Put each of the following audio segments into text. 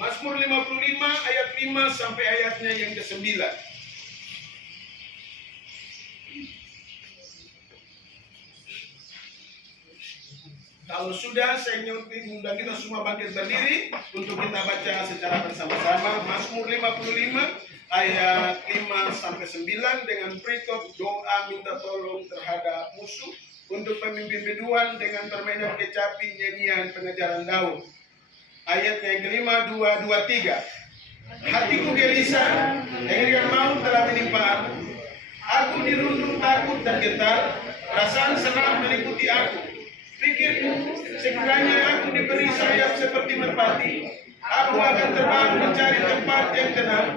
Mazmur 55 ayat 5 sampai ayatnya yang ke-9. Kalau sudah, saya undang kita semua bangkit berdiri untuk kita baca secara bersama-sama. Mazmur 55 ayat 5 sampai 9 dengan berikut doa minta tolong terhadap musuh untuk pemimpin biduan dengan permainan kecapi nyanyian pengejaran Daud. Ayatnya yang kelima, 2, 2, 3. Hatiku gelisah, dengan maut telah menimpa aku. Aku dirundung takut dan getar, perasaan senang meliputi aku. Pikirku, sekiranya aku diberi sayap seperti merpati, aku akan terbang mencari tempat yang tenang.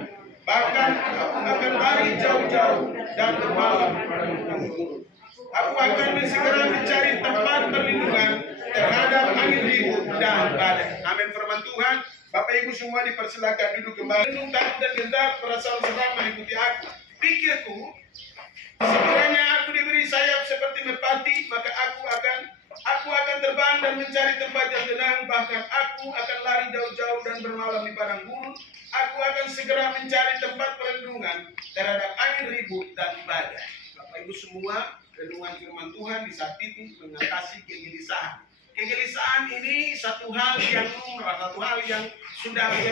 Bahkan aku akan lari jauh-jauh dan bermalam pada gurun. Aku akan segera mencari tempat perlindungan terhadap angin ribut dan badai. Amin. Firman Tuhan. Bapak Ibu semua dipersilakan duduk kembali. Renung takut dan gentar, perasaan senang meliputi aku. Pikirku, sekiranya aku diberi sayap seperti merpati, maka aku akan terbang dan mencari tempat yang tenang. Bahkan aku akan lari jauh-jauh dan bermalam di padang gurun. Aku akan segera mencari tempat perlindungan terhadap angin ribut dan badai. Bapak Ibu semua, renungan firman Tuhan di saat itu mengatasi kegelisahan. Kegelisahan ini satu hal yang lumrah, satu hal yang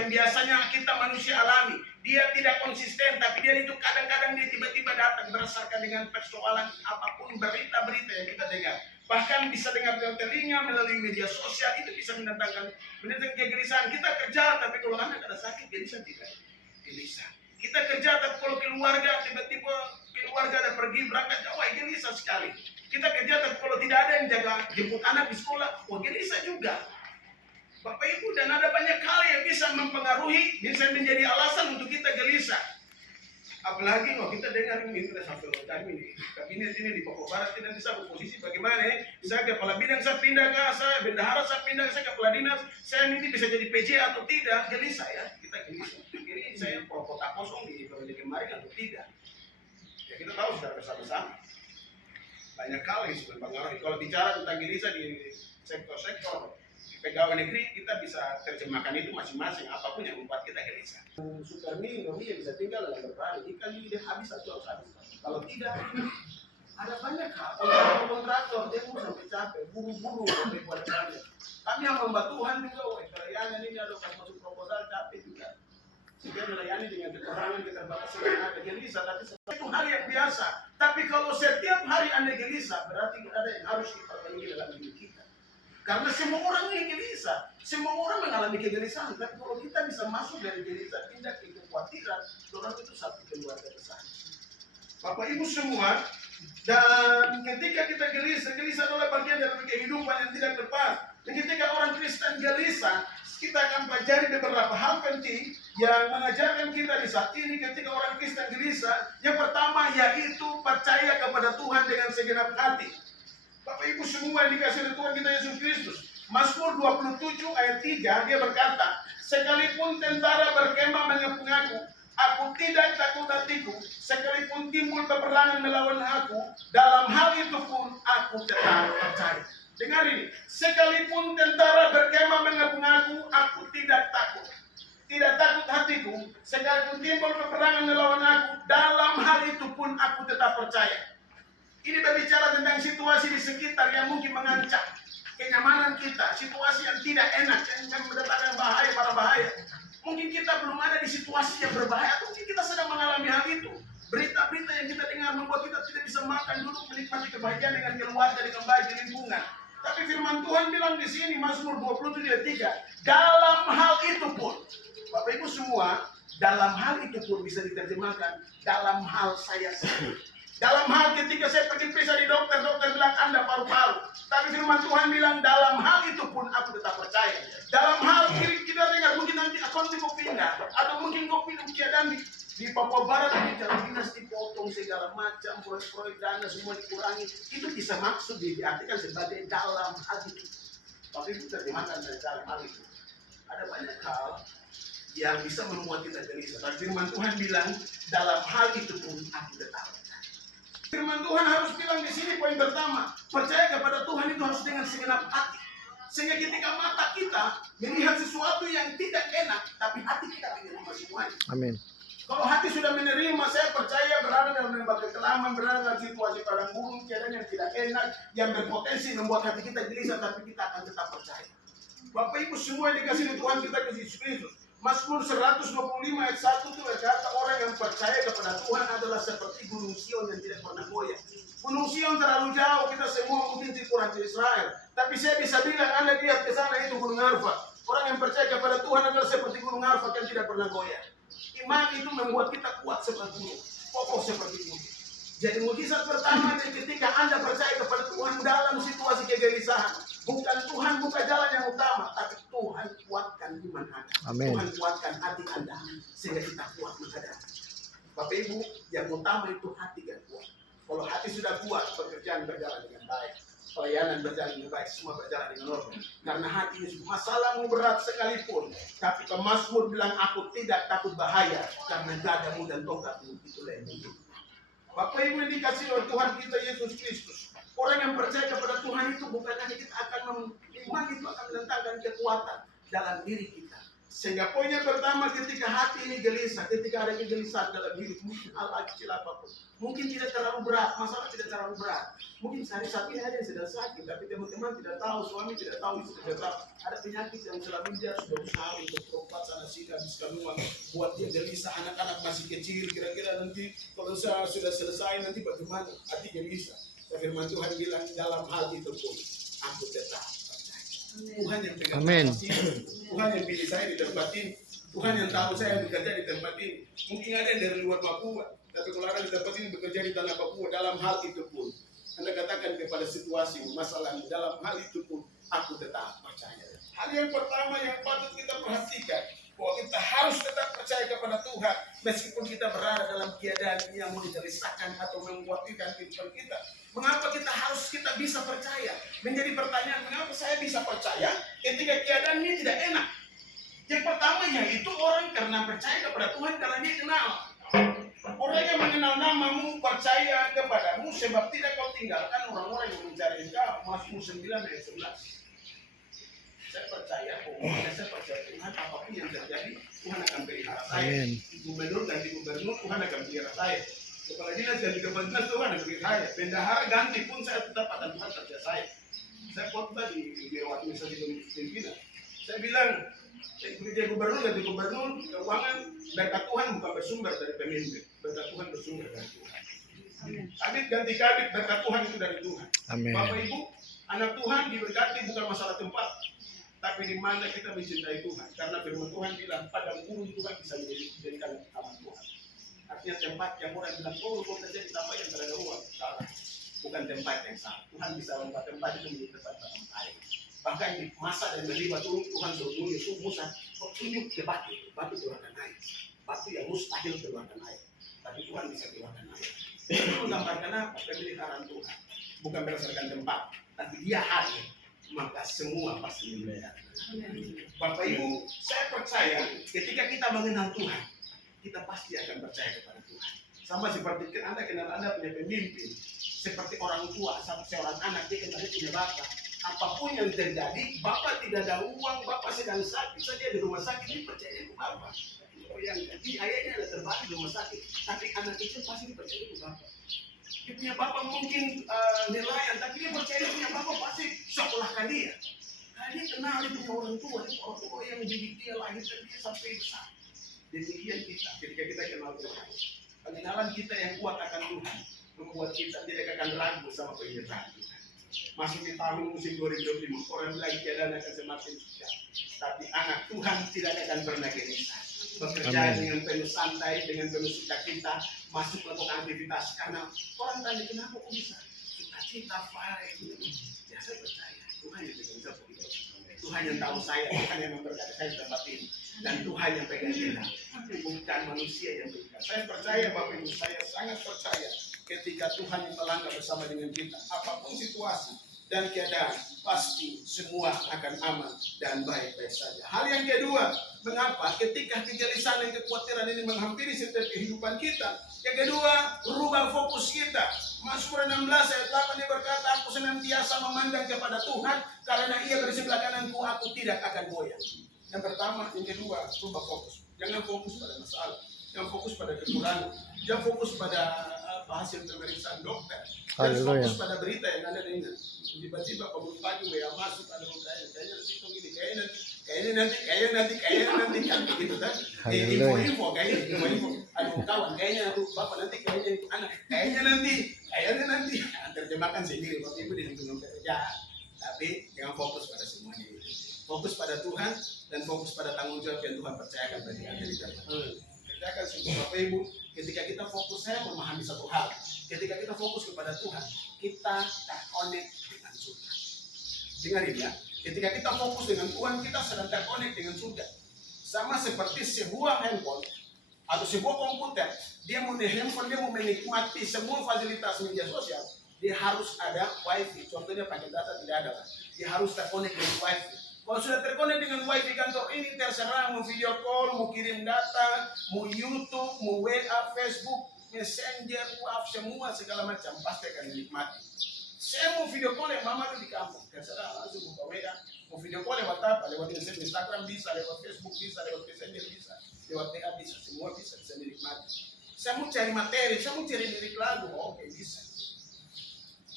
biasanya kita manusia alami. Dia tidak konsisten, tapi dia itu kadang-kadang dia tiba-tiba datang berdasarkan dengan persoalan apapun, berita-berita yang kita dengar. Bahkan bisa dengar dengan telinga melalui media sosial, itu bisa mendatangkan kegelisahan. Kita kerja, tapi kalau anak ada sakit, gelisah tidak? Gelisah. Kita kerja, tapi kalau keluarga, tiba-tiba keluarga ada pergi berangkat jauh, gelisah sekali. Kita kerja, tapi kalau tidak ada yang jaga jemput anak di sekolah, gelisah juga. Bapak Ibu, dan ada banyak hal yang bisa mempengaruhi, bisa menjadi alasan untuk kita gelisah. Apalagi kalau kita dengar ini sampai kami ini kabinet ini di Papua Barat tidak bisa berposisi bagaimana ya? Saya kepala bidang saya pindah ke saya bendahara saya pindah ke saya kepala dinas saya ini bisa jadi PJ atau tidak, gelisah ya, kita gelisah. Ini saya kota kosong di periode kemarin atau tidak? Ya kita tahu secara bersama-sama banyak hal yang mempengaruhi. Kalau bicara tentang gelisah di sektor-sektor pegawai negeri, kita bisa terjemahkan itu masing-masing apapun yang membuat kita gelisah. Sukarni, Rohia bisa tinggal dalam berpari, ikan dia habis atau harus habis. Kalau tidak, ada banyak hal. Kontraktor dia mau sampai capek, buru-buru sampai buat banyak. Kami yang hamba Tuhan juga, kelayanan ini ada pas masuk proposal capek juga. Sehingga melayani dengan keterbatasan yang ada gelisah, tapi itu hal yang biasa. Tapi kalau setiap hari Anda gelisah, berarti ada yang harus diperbaiki dalam hidup kita. Karena semua orang ini gelisah, semua orang mengalami kegelisahan. Tapi kalau kita bisa masuk dari gelisah pindah ke kekhawatiran, orang itu satu keluarga besar. Bapak Ibu semua, dan ketika kita gelisah adalah bagian dari kehidupan yang tidak lepas. Dan ketika orang Kristen gelisah, kita akan pelajari beberapa hal penting yang mengajarkan kita di saat ini. Ketika orang Kristen gelisah, yang pertama yaitu percaya kepada Tuhan dengan segenap hati. Bapak Ibu semua yang dikasih oleh Tuhan kita Yesus Kristus. Mazmur 27 ayat 3 dia berkata, sekalipun tentara berkemah mengepung aku tidak takut hatiku. Sekalipun timbul peperangan melawan aku, dalam hal itu pun aku tetap percaya. Dengar ini, sekalipun tentara berkemah mengepung aku tidak takut. Tidak takut hatiku. Sekalipun timbul peperangan melawan aku, dalam hal itu pun aku tetap percaya. Ini berbicara tentang situasi di sekitar yang mungkin mengancam kenyamanan kita, situasi yang tidak enak, yang mendatangkan bahaya, para bahaya. Mungkin kita belum ada di situasi yang berbahaya, atau mungkin kita sedang mengalami hal itu. Berita-berita yang kita dengar membuat kita tidak bisa makan, duduk, menikmati kebahagiaan dengan keluarga, dengan baik di lingkungan. Tapi firman Tuhan bilang di sini, Mazmur 27 ayat 3, dalam hal itu pun, Bapak Ibu semua, dalam hal itu pun bisa diterjemahkan, dalam hal saya sendiri. Dalam hal ketika saya pergi periksa di dokter bilang Anda paru-paru. Tapi firman Tuhan bilang dalam hal itu pun aku tetap percaya. Dalam hal kita dengar mungkin nanti akan mau pindah. Atau mungkin kau pindah keadaan di Papua Barat ini jalan dinas dipotong segala macam. Proyek dana semua dikurangi. Itu bisa maksud diartikan sebagai dalam hal itu. Tapi itu terjemahkan dari dalam hal itu. Ada banyak hal yang bisa membuat kita gelisah. Dan firman Tuhan bilang dalam hal itu pun aku tetap percaya. Firman Tuhan harus bilang di sini poin pertama, percaya kepada Tuhan itu harus dengan segenap hati. Sehingga ketika mata kita melihat sesuatu yang tidak enak, tapi hati kita menerima semuanya. Amin. Kalau hati sudah menerima, saya percaya berada dalam lembah kekelaman, berada dalam situasi padang gurun, keadaan yang tidak enak, yang berpotensi membuat hati kita gelisah, tapi kita akan tetap percaya. Bapak Ibu semua yang dikasih Tuhan kita ke Yesus Kristus. Mazmur 125 ayat 1 itu berkata, orang yang percaya kepada Tuhan adalah seperti gunung Sion yang tidak pernah goyah. Gunung Sion terlalu jauh, kita semua mungkin kurang ke Israel. Tapi saya bisa bilang, Anda lihat ke sana itu gunung Arfat. Orang yang percaya kepada Tuhan adalah seperti gunung Arfat yang tidak pernah goyah. Iman itu membuat kita kuat seperti gunung, kokoh seperti gunung. Jadi mukjizat pertama ketika Anda percaya kepada Tuhan dalam situasi kegelisahan. Bukan Tuhan buka jalan yang utama, tapi Tuhan kuatkan iman Anda. Amin. Tuhan kuatkan hati Anda, sehingga kita kuat menghadapi. Bapak Ibu, yang utama itu hati yang kuat. Kalau hati sudah kuat, pekerjaan berjalan dengan baik. Pelayanan berjalan dengan baik, semua berjalan dengan normal. Karena hati ini masalahmu berat sekalipun, tapi pemazmur bilang, aku tidak takut bahaya, karena gadamu dan tongkatmu itulah yang hidup. Bapak Ibu yang dikasih oleh Tuhan kita Yesus Kristus. Orang yang percaya kepada Tuhan itu bukan hanya kita akan iman itu akan mendatangkan kekuatan dalam diri kita. Sehingga poinnya pertama, ketika hati ini gelisah, ketika ada kegelisahan dalam hidup, mungkin hal kecil apapun, mungkin tidak terlalu berat, masalah tidak terlalu berat. Mungkin sehari saat ini ada yang sedang sakit, tapi teman-teman tidak tahu, suami tidak tahu, istri tidak tahu. Ada penyakit yang selama dia sudah usaha untuk berobat sana sini, habiskan uang, buat dia gelisah, anak-anak masih kecil, kira-kira nanti kalau sudah selesai nanti bagaimana? Hati gelisah. Firman Tuhan bilang dalam hal itu pun aku tetap percaya. Tuhan yang pegang Tuhan yang pilih saya di tempat ini. Tuhan yang tahu saya bekerja di tempat ini. Mungkin ada yang dari luar Papua, tapi kalau ada di tempat ini bekerja di tanah Papua, dalam hal itu pun Anda katakan kepada situasi masalah dalam hal itu pun aku tetap percaya. Hal yang pertama yang patut kita perhatikan, bahwa kita harus tetap percaya kepada Tuhan meskipun kita berada dalam keadaan yang menggelisahkan atau mengkhawatirkan kehidupan kita. Mengapa kita bisa percaya? Menjadi pertanyaan, mengapa saya bisa percaya ketika keadaan ini tidak enak? Yang pertama yaitu orang karena percaya kepada Tuhan karena dia kenal. Orang yang mengenal namamu percaya kepadamu sebab tidak kau tinggalkan orang-orang yang mencari engkau. Mazmur 9 ayat 11. Saya percaya, saya percaya Tuhan apapun yang terjadi, Tuhan akan pelihara saya. Gubernur ganti gubernur, Tuhan akan pelihara saya. Kepala dinas ganti kepala dinas, Tuhan akan pelihara saya. Bendahara ganti pun saya tetap akan Tuhan kerja saya. Saya khotbah di waktu misalnya di pimpinan. Saya bilang, kerja gubernur ganti gubernur, keuangan berkat Tuhan bukan bersumber dari pemimpin, berkat Tuhan bersumber dari Tuhan. Kabit ganti kabit, berkat Tuhan itu dari Tuhan. Amin. Bapak Ibu, anak Tuhan diberkati bukan masalah tempat, tapi di mana kita mencintai Tuhan. Karena firman Tuhan bilang, padang gurun Tuhan bisa menjadikan taman Tuhan. Artinya tempat yang orang bilang, oh kok kerja di tempat yang tidak ada uang. Salah. Bukan tempat yang salah. Tuhan bisa membuat tempat itu menjadi tempat tanam air. Bahkan di masa dan beriba turun, Tuhan suruh Yusuf Musa, kok tunjuk ke batu. Batu keluarkan air. Batu yang mustahil keluarkan air. Tapi Tuhan bisa keluarkan air. Itu menggambarkan apa? Pemeliharaan Tuhan. Bukan berdasarkan tempat, tapi dia hadir. Maka semua pasti dibayar. Bapak Ibu, saya percaya ketika kita mengenal Tuhan, kita pasti akan percaya kepada Tuhan. Sama seperti Anda kenal Anda punya pemimpin, seperti orang tua, seorang anak dia kenal dia punya bapak. Apapun yang terjadi, bapak tidak ada uang, bapak sedang sakit saja di rumah sakit, dia percaya ke bapak. Oh, yang jadi ayahnya ada terbalik di rumah sakit, tapi anak kecil pasti dipercaya ke bapak. Dia punya bapak mungkin nelayan, tapi dia percaya punya bapak pasti sekolahkan dia. Karena dia kenal dia punya orang tua yang mendidik dia, lahirkan dia sampai besar. Demikian kita, ketika kita kenal Tuhan, pengenalan kita yang kuat akan Tuhan membuat kita tidak akan ragu sama penyertaan kita. Masuk di tahun musim 2025, orang lagi keadaan akan semakin susah, tapi anak Tuhan tidak akan pernah gelisah. Bekerja dengan penuh santai, dengan penuh sukacita, masuk melakukan aktivitas karena orang tanya kenapa kok bisa sukacita, fine. Ya saya percaya Tuhan yang pegang saya, Tuhan yang tahu saya, Tuhan yang memberkati saya di tempat ini, dan Tuhan yang pegang kita, bukan manusia yang pegang. Saya percaya Bapak Ibu, saya sangat percaya ketika Tuhan yang melangkah bersama dengan kita, apapun situasi dan keadaan, pasti semua akan aman dan baik-baik saja. Hal yang kedua, Mengapa? Ketika kegelisahan dan kekhawatiran ini menghampiri setiap kehidupan kita. Yang kedua, rubah fokus kita. Mazmur 16 ayat 8 dia berkata, aku senantiasa memandang kepada Tuhan, karena Ia di sebelah kananku, aku tidak akan goyah. Yang pertama, yang kedua, rubah fokus. Jangan fokus pada masalah, jangan fokus pada kekurangan, jangan fokus pada hasil pemeriksaan dokter, jangan fokus pada berita yang Anda dengar. Tiba-tiba pagi WA masuk, ada kayaknya nanti kan begitu kan? Info kayaknya, aduh kawan kayaknya, aduh bapak nanti kayaknya anak kayaknya nanti terjemahkan sendiri waktu itu dengan pekerjaan. Tapi jangan fokus pada semuanya itu. Fokus pada Tuhan dan fokus pada tanggung jawab yang Tuhan percayakan bagi Anda di dalam. Kerjakan semua Bapak Ibu. Ketika kita fokus, saya memahami satu hal. Ketika kita fokus kepada Tuhan, kita terkonek dengan surga. Dengarin ya. Ketika kita fokus dengan Tuhan, kita sedang terkonek dengan surga. Sama seperti sebuah handphone atau sebuah komputer, dia mau menikmati semua fasilitas media sosial, dia harus ada wifi. Contohnya pakai data tidak ada, dia harus terkonek dengan wifi. Kalau sudah terkonek dengan wifi kantor ini, terserah mau video call, mau kirim data, mau YouTube, mau WA, Facebook, Messenger, WhatsApp, semua segala macam pasti akan dinikmati. Saya mau video call yang mama di kampung, terserah langsung buka WA, mau video call lewat apa? Lewat Instagram bisa, lewat Facebook bisa, lewat Messenger bisa, lewat WA bisa, semua bisa dinikmati. Saya mau cari materi, saya mau cari lirik lagu, oke bisa.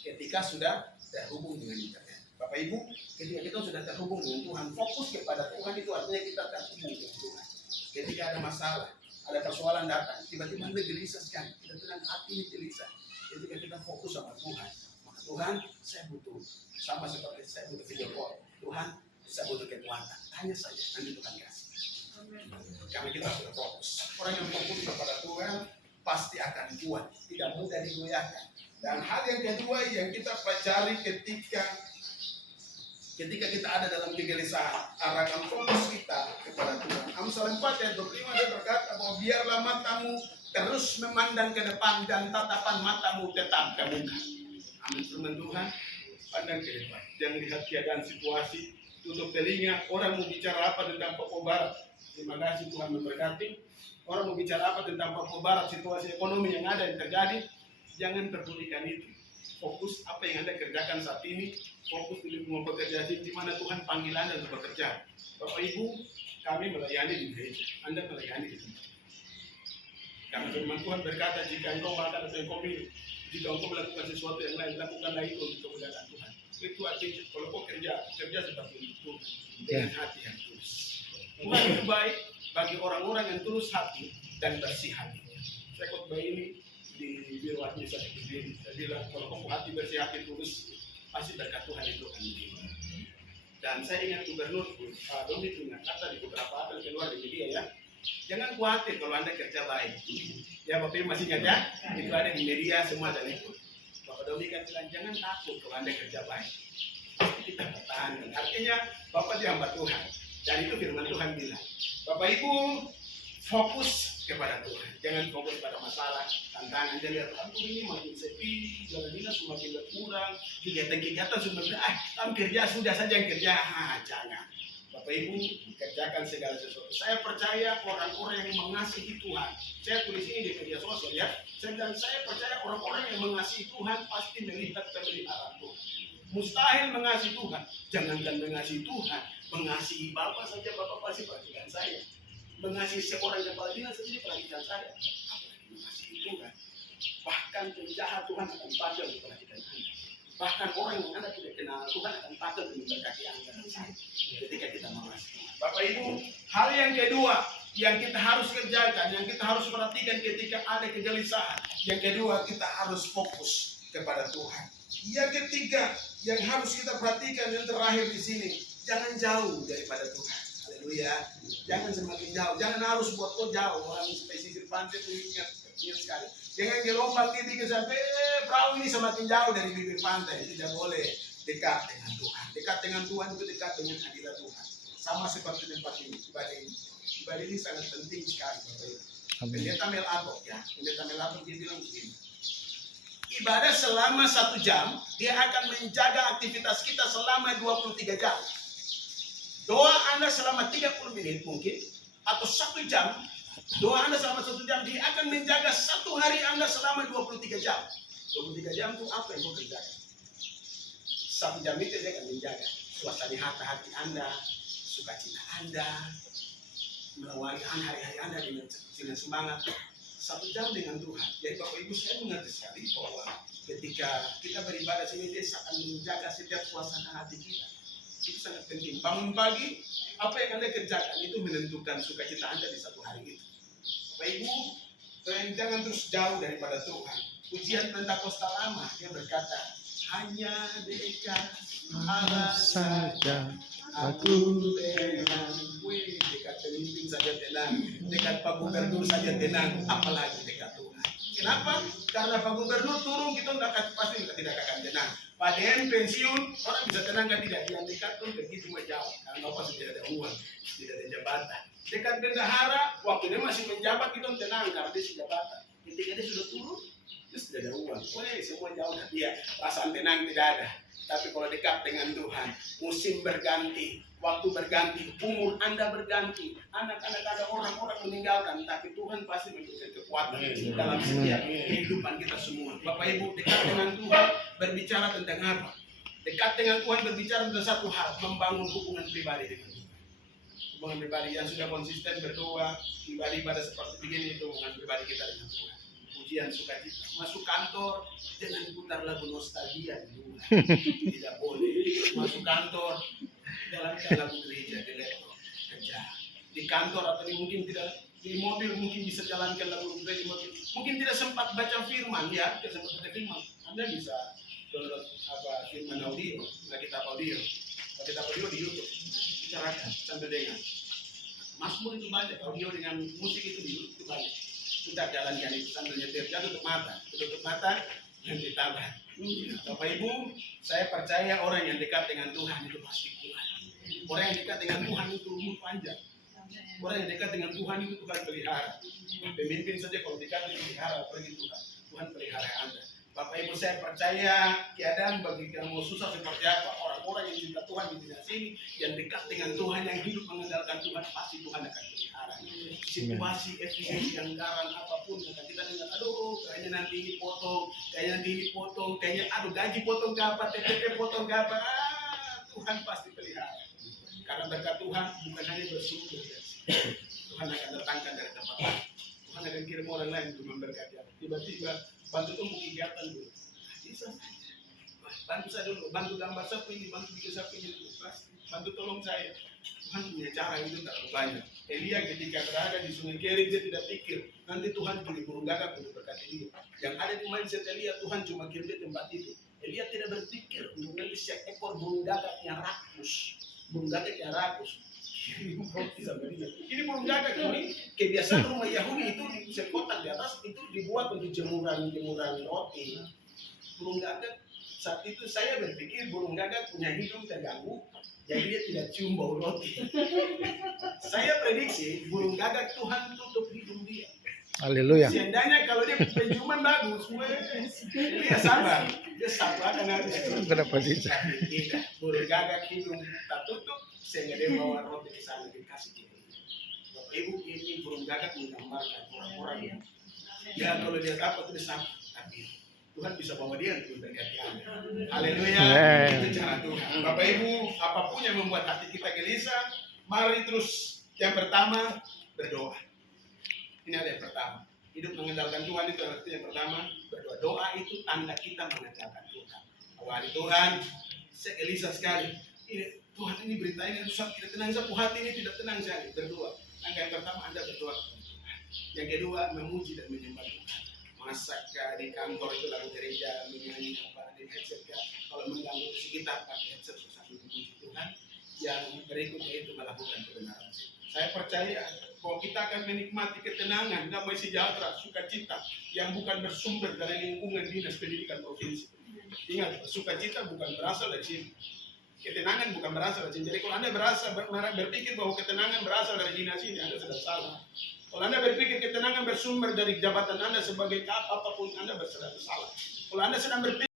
Ketika sudah terhubung dengan internet. Bapak Ibu, ketika kita sudah terhubung dengan Tuhan, fokus kepada Tuhan itu artinya kita terhubung dengan Tuhan. Ketika ada masalah, ada persoalan datang, tiba-tiba Anda gelisah sekali, kita tenang hati ini gelisah. Ketika kita fokus sama Tuhan, maka Tuhan, saya butuh, sama seperti saya butuh video call. Tuhan, saya butuh kekuatan. Tanya saja, nanti Tuhan kasih. Karena kita sudah fokus. Orang yang fokus kepada Tuhan pasti akan kuat, tidak mudah digoyahkan. Dan hal yang kedua yang kita pelajari ketika kita ada dalam kegelisahan, arahkan fokus kita kepada Tuhan. Amsal 4 ayat 25 dia berkata bahwa biarlah matamu terus memandang ke depan dan tatapan matamu tetap ke muka. Amin. Firman Tuhan, pandang ke depan. Jangan lihat keadaan situasi, tutup telinga. Orang mau bicara apa tentang Papua Barat? Terima kasih Tuhan memberkati. Orang mau bicara apa tentang Papua Barat, situasi ekonomi yang ada yang terjadi, jangan pedulikan itu. Fokus apa yang Anda kerjakan saat ini, fokus di lingkungan pekerjaan di mana Tuhan panggil Anda untuk bekerja. Bapak Ibu, kami melayani di gereja, Anda melayani di tempat. Karena firman Tuhan berkata, jika engkau makan atau engkau minum, jika engkau melakukan sesuatu yang lain, lakukanlah itu untuk kemuliaan Tuhan. Itu artinya, kalau kau kerja seperti itu dengan hati yang tulus. Tuhan itu baik bagi orang-orang yang tulus hati dan bersih hati. Saya khotbah ini di biro administrasi sendiri. Saya bilang kalau kamu hati bersih, hati tulus, pasti berkat Tuhan itu akan menerima. Dan saya ingat gubernur Pak Domi punya kata di beberapa apa yang keluar di media ya. Jangan khawatir kalau Anda kerja baik. Ya Bapak Ibu masih ingat ya? Itu ada di media semua dan ikut. Bapak Domi kan bilang jangan takut kalau Anda kerja baik. Pasti kita bertahan. Artinya Bapak dihamba Tuhan. Dan itu firman Tuhan bilang. Bapak Ibu fokus kepada Tuhan. Jangan fokus pada masalah, tantangan. Jangan lihat, aduh ini makin sepi, jalan dinas semakin berkurang, kegiatan-kegiatan sudah kamu kerja sudah saja yang kerja. Jangan. Bapak Ibu kerjakan segala sesuatu. Saya percaya orang-orang yang mengasihi Tuhan. Saya tulis ini di media sosial ya. Dan saya percaya orang-orang yang mengasihi Tuhan pasti melihat pemeliharaan Tuhan. Mustahil mengasihi Tuhan. Jangankan mengasihi Tuhan, mengasihi Bapak saja Bapak pasti perhatikan saya. Mengasihi seorang kepala dinas sendiri perhatikan saya, apalagi mengasihi Tuhan. Bahkan penjahat Tuhan akan pakai untuk perhatikan Anda. Bahkan orang yang Anda tidak kenal Tuhan akan pakai untuk memberkati Anda dan saya. Ketika kita mengasihi Bapak Ibu, hal yang kedua yang kita harus kerjakan, yang kita harus perhatikan ketika ada kegelisahan. Yang kedua, kita harus fokus kepada Tuhan. Yang ketiga, yang harus kita perhatikan yang terakhir di sini, jangan jauh daripada Tuhan. Haleluya. Jangan semakin jauh. Jangan harus buat kau jauh. Orang pesisir pantai itu ingat sekali. Jangan gelombang ini sampai perahu ini semakin jauh dari bibir pantai. Tidak boleh. Dekat dengan Tuhan. Dekat dengan Tuhan itu dekat dengan hadirat Tuhan. Sama seperti tempat ini. Ibadah ini sangat penting sekali. Pendeta Melato ya. Pendeta Melato dia bilang begini. Ibadah selama 1 jam, dia akan menjaga aktivitas kita selama 23 jam. Doa Anda selama 30 menit mungkin, atau 1 jam, doa Anda selama 1 jam, dia akan menjaga 1 hari Anda selama 23 jam. 23 jam itu apa yang kau kerjakan? 1 jam itu dia akan menjaga suasana hati Anda, sukacita Anda, melawali hari-hari Anda dengan semangat. 1 jam dengan Tuhan. Jadi Bapak Ibu, saya mengerti sekali bahwa ketika kita beribadah sini, dia akan menjaga setiap suasana hati kita. Itu sangat penting. Bangun pagi, apa yang Anda kerjakan itu menentukan sukacita Anda di 1 hari itu. Bapak Ibu, jangan terus jauh daripada Tuhan. Ujian Pentakosta lama, dia berkata, hanya dekat Allah saja aku tenang. Dekat pemimpin saja tenang, dekat Pak Gubernur saja tenang, apalagi dekat Tuhan. Kenapa? Karena Pak Gubernur turun, kita pasti tidak akan tenang. Pak DM pensiun, orang bisa tenang kan tidak? Yang dekat pun begitu jauh, karena Bapak sudah ada uang, tidak ada jabatan. Dekat bendahara, waktu dia masih menjabat, kita tenang karena dia sudah jabatan. Ketika dia sudah turun, dia sudah ada uang. Semua jauh dari dia, perasaan tenang tidak ada. Tapi kalau dekat dengan Tuhan, musim berganti, waktu berganti, umur Anda berganti, anak-anak Anda, orang-orang meninggalkan, tapi Tuhan pasti memberikan kekuatan dalam setiap kehidupan kita semua. Bapak Ibu, dekat dengan Tuhan berbicara tentang apa? Dekat dengan Tuhan berbicara tentang satu hal, membangun hubungan pribadi dengan Tuhan. Hubungan pribadi yang sudah konsisten berdoa, ibadah seperti begini, itu hubungan pribadi kita dengan Tuhan. Pujian sukacita, masuk kantor jangan putar lagu nostalgia di rumah, tidak boleh. Masuk kantor jalankan lagu gereja di laptop kerja. Di kantor atau mungkin tidak di mobil, mungkin bisa jalankan lagu gereja, mungkin tidak sempat baca firman, ya tidak sempat baca firman, Anda bisa download firman audio, Alkitab audio di YouTube, bicarakan sambil dengar. Mazmur itu banyak, audio dengan musik itu di YouTube banyak. Sudah jalankan itu sambil nyetir, jangan tutup mata yang ditabrak. Bapak Ibu, saya percaya orang yang dekat dengan Tuhan itu pasti kuat. Orang yang dekat dengan Tuhan itu umur panjang. Orang yang dekat dengan Tuhan itu Tuhan pelihara. Pemimpin saja kalau dekat dengan pelihara, apalagi Tuhan pelihara Anda. Bapak Ibu, saya percaya keadaan bagi kamu susah seperti apa, orang-orang yang cinta Tuhan di dunia sini, yang dekat dengan Tuhan, yang hidup mengandalkan Tuhan, pasti Tuhan akan pelihara. Situasi efisiensi anggaran apapun yang kita dengar, aduh kayaknya nanti ini potong, kayaknya aduh gaji potong kapan, TPP potong kapan, Tuhan pasti pelihara. Karena berkat Tuhan bukan hanya bersumber dari Tuhan akan datangkan dari tempat lain. Tuhan akan kirim orang lain untuk memberkati. Tiba-tiba bantu tumbuh kegiatan dulu. Bisa. Bantu saya dulu, bantu gambar sapu ini, bantu bikin sapu ini dulu. Bantu tolong saya. Tuhan punya cara itu terlalu banyak. Elia ketika berada di Sungai Kerit, dia tidak pikir nanti Tuhan kirim burung gagak untuk berkati dia. Yang ada di mindset Elia, Tuhan cuma kirim dia tempat itu. Elia tidak berpikir untuk nanti seekor burung gagak yang rakus. Burung gagak yang rakus. Ini burung gagak ini kebiasaan rumah Yahudi itu di kotak di atas itu dibuat untuk jemuran roti. Burung gagak saat itu saya berpikir burung gagak punya hidung terganggu, jadi dia tidak cium bau roti. Saya prediksi burung gagak Tuhan tutup hidung dia. Haleluya. Seandainya kalau dia penciuman bagus, dia sabar akan habis. Kenapa bisa? Burung gagak hidung tak tutup sehingga dia bawa roti di sana dikasih dia. Bapak Ibu, ini burung gagak menggambarkan orang-orang yang ya kalau dia dapat itu sama, tapi Tuhan bisa bawa dia untuk berkati Anda. Haleluya. Itu cara Tuhan. Bapak Ibu, apapun yang membuat hati kita gelisah, mari terus yang pertama berdoa. Ini ada yang pertama. Hidup mengandalkan Tuhan itu artinya yang pertama berdoa. Doa itu tanda kita mengandalkan Tuhan. Awali Tuhan, saya gelisah sekali. Tuhan ini berita ini tidak tenang, sapu hati ini tidak tenang sekali. Berdoa. Langkah yang pertama Anda berdoa. Yang kedua memuji dan menyembah Tuhan. Masak di kantor itu lagu gereja, menyanyi apa di headset ya. Kalau mengganggu di sekitar pakai headset sambil memuji Tuhan. Yang berikutnya itu melakukan kebenaran. Saya percaya bahwa kita akan menikmati ketenangan, damai sejahtera, sukacita yang bukan bersumber dari lingkungan dinas pendidikan provinsi. Ingat, sukacita bukan berasal dari sini. Ketenangan bukan berasal dari sini. Jadi kalau Anda berpikir bahwa ketenangan berasal dari dinas ini, Anda sudah salah. Kalau Anda berpikir ketenangan bersumber dari jabatan Anda sebagai apapun, Anda sudah salah. Kalau Anda sedang berpikir